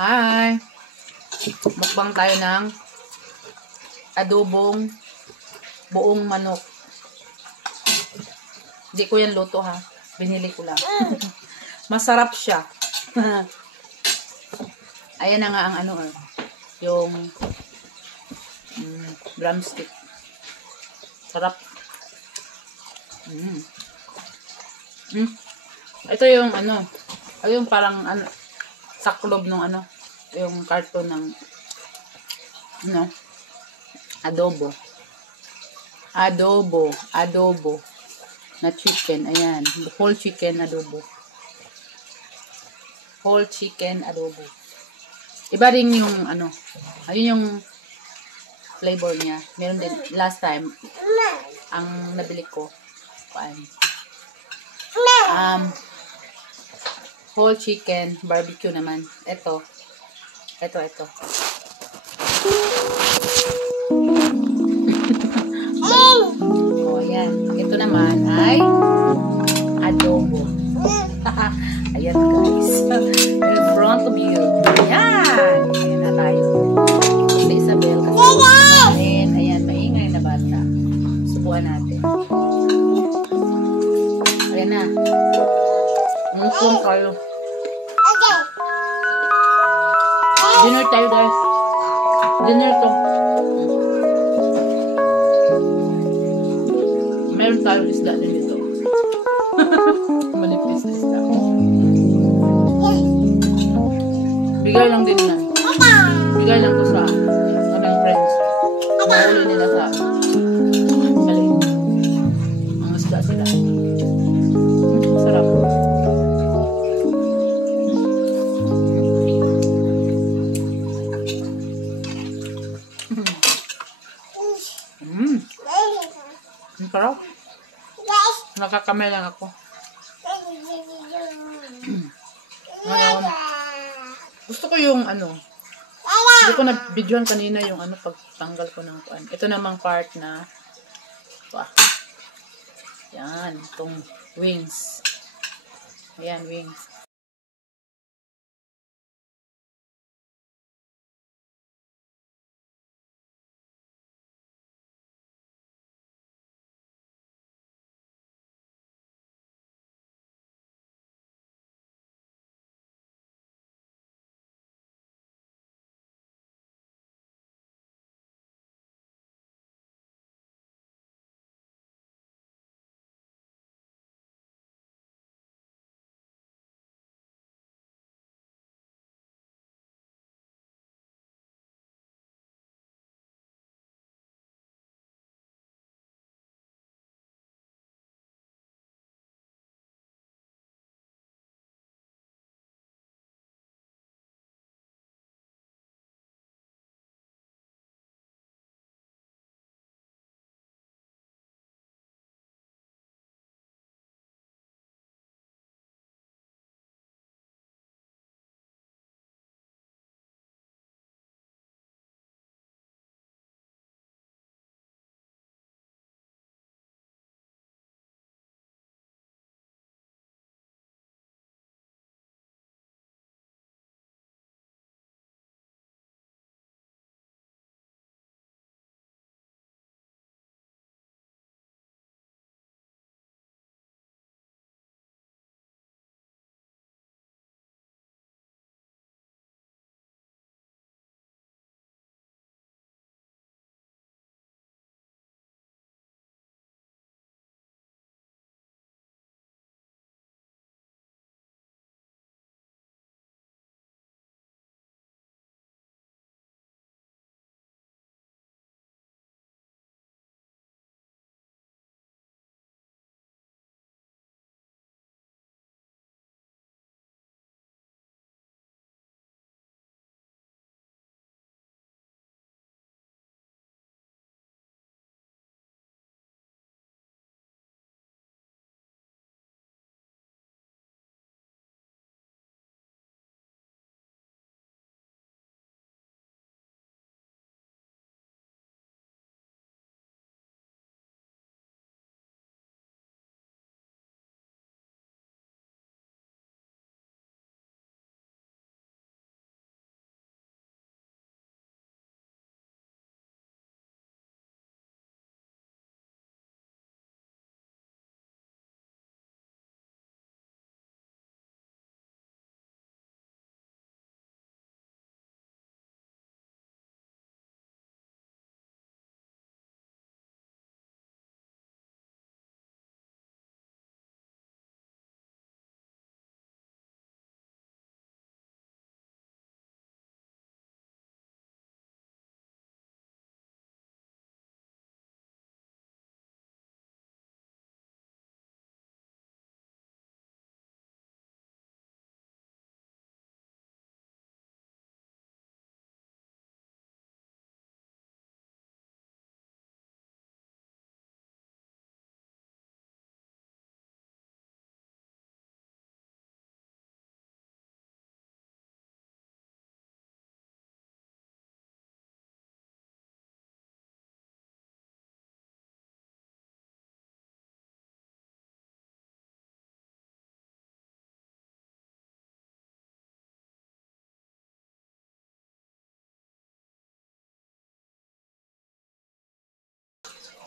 Hi! Mukbang tayo ng adobong buong manok. Hindi ko yan luto ha. Binili ko lang. Masarap siya. Ayan na nga ang ano yung drumstick. Sarap. Ito yung ano, yung parang ano, saklob ng ano, yung karton ng ano, adobo na chicken. Ayan, whole chicken adobo. Iba rin yung ano, ayun yung flavor niya. Meron din last time ang nabili ko whole chicken barbecue naman. Ito. Oh, ayan. Ito naman ay adobo. Ayan guys. In front of you. Ayan. Ayan na tayo. Si Isabel kasi ayan, maingay na bata. Subuhan natin. Ayan na. Mumpun tayo. Dinner tayo guys. Dinner to. Meron tayong isda din dito. Malipis na isda. Bigay lang din yan. Bigay lang to sa aming friends. Mahuli nila sa galing. Ang isda sila. Sarap. Ang sarap. Nakakamay lang ako. Ngayon, gusto ko yung ano, hindi ko na-videoan kanina yung ano, pagtanggal ko ng kuan. Ito namang part na, yan, itong wings. Ayan, wings.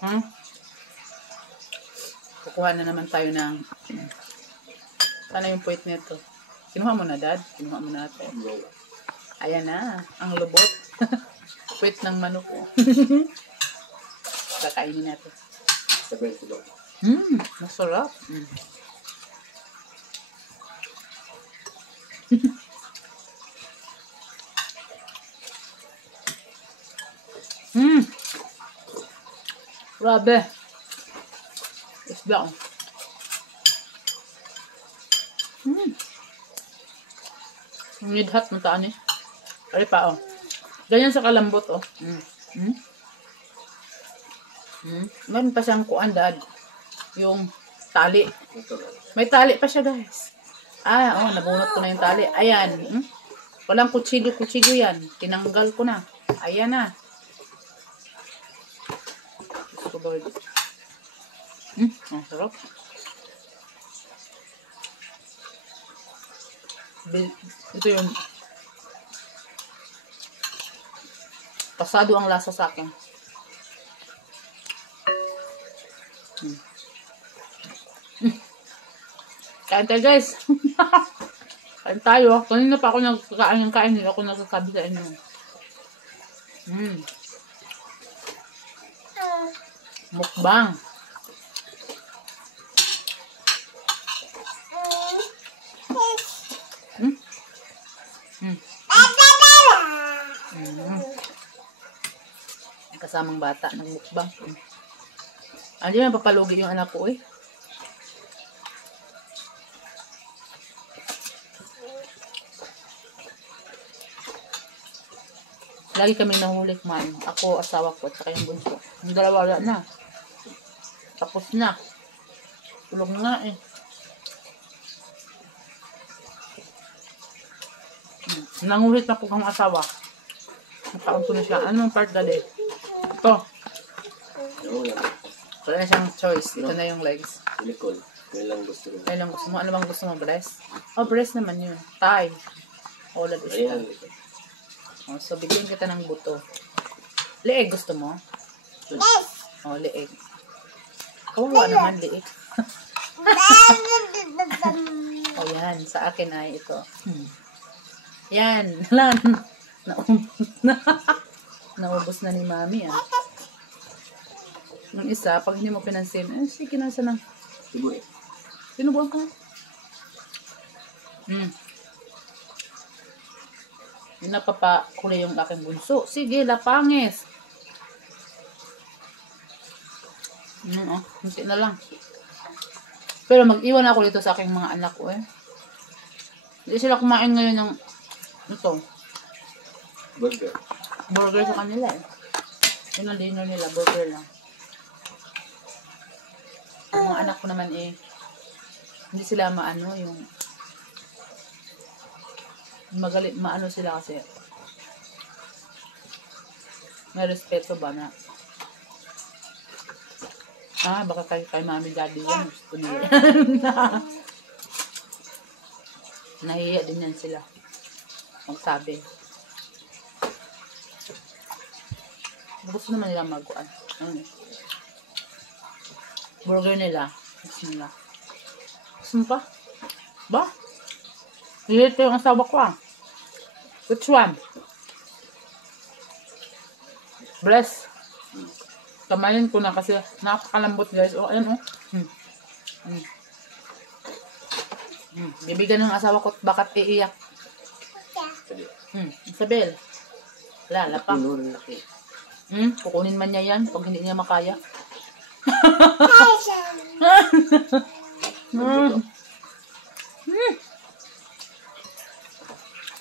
Hmm? Kukuha na naman tayo ng... Sana yung puwit nito. Kinuha mo na, Dad? Kinuha mo na ito. Ayan na. Ang lubot. Puwit ng manok. Kakainin natin. Masarap. Grabe. Isda. Ang nidhat ng taan eh. Ay pa oh. Ganyan sa kalambot oh. Meron pa siyang kuan, Dad. Yung tali. May tali pa siya, guys. Ah, oh, nabunot ko na yung tali. Ayan. Walang kutsilyo yan. Tinanggal ko na. Ayan na. Gusto ko, Lord. Ang sarap. Ito yung pasado ang lasa sa akin. Kain tayo, guys. Kain tayo. Kanina pa ako nagkakain ng kain. Hindi ako nagsasabi sa inyo. Mukbang. Kasamang bata, nagmukbang. Hindi na papalugi yung anak ko eh. Lagi kami nahuli kumain. Ako, asawa ko, at saka yung bunso. Yung dalawa wala na. Tapos na. Tulog na eh. Nangulit na po kang asawa. Nakaon ko na siya. Anong part dali? Ito. Wala na siyang choice. Ito na yung legs. Kailang gusto mo? Kailang gusto mo? Ano bang gusto mo? Breast? Oh, breast naman yun. Thigh. All of this. Oh, so, bigyan kita ng buto. Leeg gusto mo? Yes. Oh, leeg. Oh, naman leeg. Oh, yan. Sa akin ay ito. Yan. Naubos na ni Mami, ah. Yung isa, pag hindi mo pinansin, sige, nasa lang. Sinubuan ka? Yung napapakuli yung aking bunso. Sige, lapangis. Hindi na lang. Pero mag-iwan ako dito sa aking mga anak ko eh. Hindi sila kumain ngayon ng ito. Burger sa kanila eh. Yun ang dinner nila, burger lang. Yung mga anak ko naman eh, hindi sila maano yung magalit, maano sila kasi may respeto ba na baka kay Mami Daddy yan gusto nila. Nahiya din yan sila magsabi. Gusto naman nila magkuhan. Burger nila. Gusto nila. Gusto mo pa? Ba? Ito yung asawa ko ah. Which one? Breast. Kamayin ko na kasi napakalambot guys. Oh, ayan oh. Bibigyan ng asawa ko bakat iiyak. Isabel. Wala, lapang. Kukunin man niya yan pag hindi niya makaya.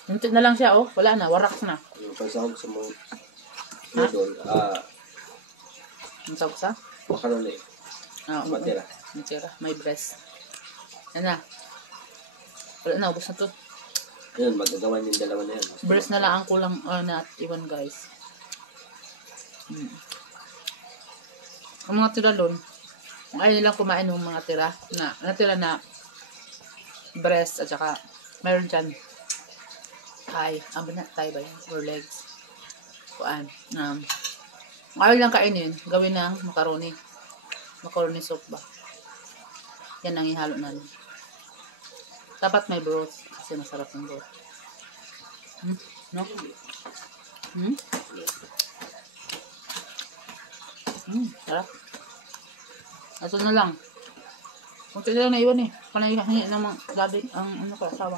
Hintit na lang siya, oh. Wala na, waraks na. Yung pansahog sa mga Ang sahog sa? makaroni. Matira. Matira. May breast. Yan na. Wala na, ubos na to. Yun, magagawan yung dalawa na yan. Breast na lang ang kulang na at iwan guys. Ang mga tira doon, kung ayaw nilang kumain ng mga tira na, natira na breast at saka mayroon dyan thigh, thigh ba yan? Or legs. Kuan, Ayaw lang kainin. Gawin na macaroni. Macaroni soup ba? Yan ang ihalo namin. Dapat may broth. Kasi masarap yung broth. No? Sarap. Ito na lang. Kunti na lang naiwan eh. Panahingi ng mga daddy, ang ano ko, asawa.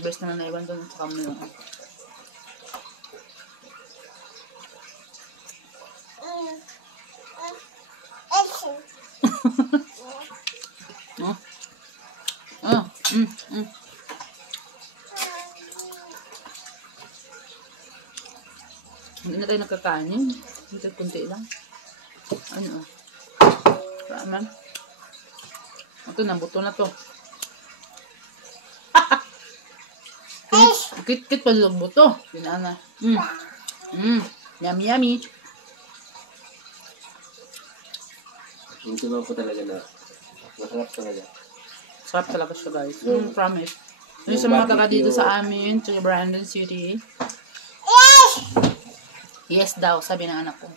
Best na lang naiwan doon sa kami yung Hindi na tayo nagkakanin. Kunti lang. Ano? Raman. Ito, nabuto na to. Kit-kit pa yung buto. Pinana. Yummy, yummy. Yung tunaw ko talaga na masarap talaga. Sarap talaga siya, guys. Promise. Yung sa mga kaka dito sa amin, sa Brandon City. Yes daw, sabi ng anak ko.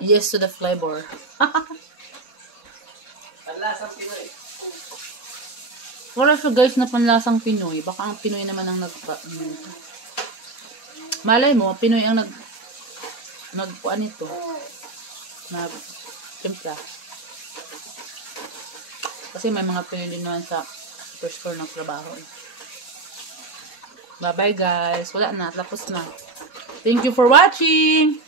Yes to the flavor. Panlasang Pinoy. Wala siya, guys, na panlasang Pinoy. Baka ang Pinoy naman ang malay mo, Pinoy ang nagkuan nito. Timpla. Kasi may mga Pinoy din naman sa first floor ng trabaho. Bye-bye, guys. Wala na. Tapos na. Thank you for watching.